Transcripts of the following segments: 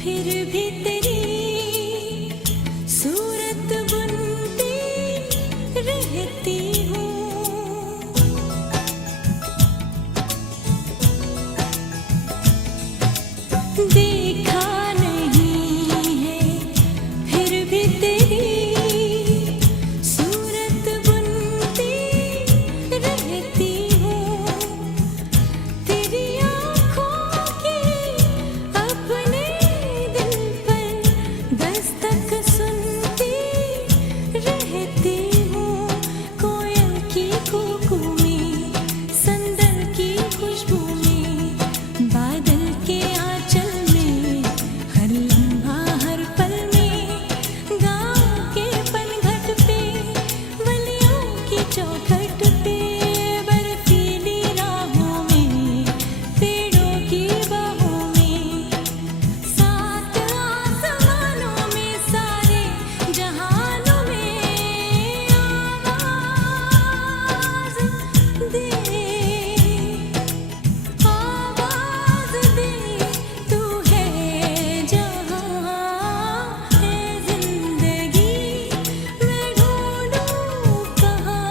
फिर भी तेरी सूरत बुनती रहती हूँ। देखा नहीं है फिर भी तेरी सूरत बुनती रहती हूँ। तेरी आँखों की अपने दिल पर दस्तक सुनती रहती हूँ। कोयल की कूकू में, संदल की खुशबू में, बादल के आंचल में, हर लम्हा हर पल में, गाँव के पनघट पे, वलियों की चौखट पे, बर्फीली राहों में, पेड़ों की बाहों में, सात आसमानों में, सारे जहानों में आवाज़ दे, आवाज़ दे, तू है जहाँ है जिंदगी, मैं ढूंढूं कहाँ,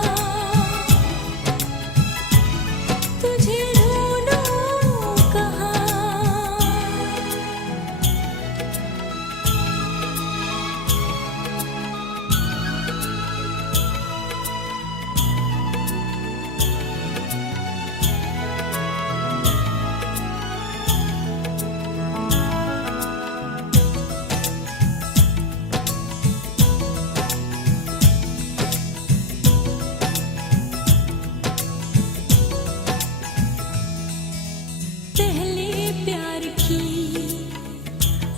तुझे ढूंढूं कहाँ। पहले प्यार की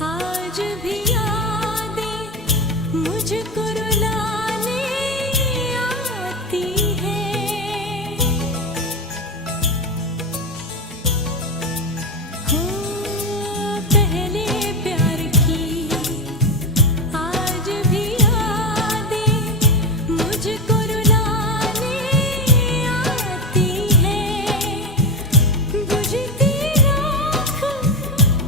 आज भी यादें मुझको रुलाने आती है। हो पहले प्यार की आज भी यादें मुझको रुलाने आती है। बुझती राख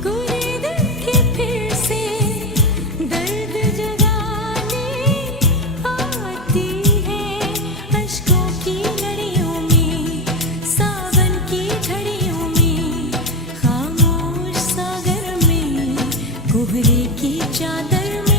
कुरेद के फिर से दर्द जगाने आती है। अश्कों की लड़ियों में, सावन की झड़ियों में, खामोश सागर में, कोहरे की चादर में,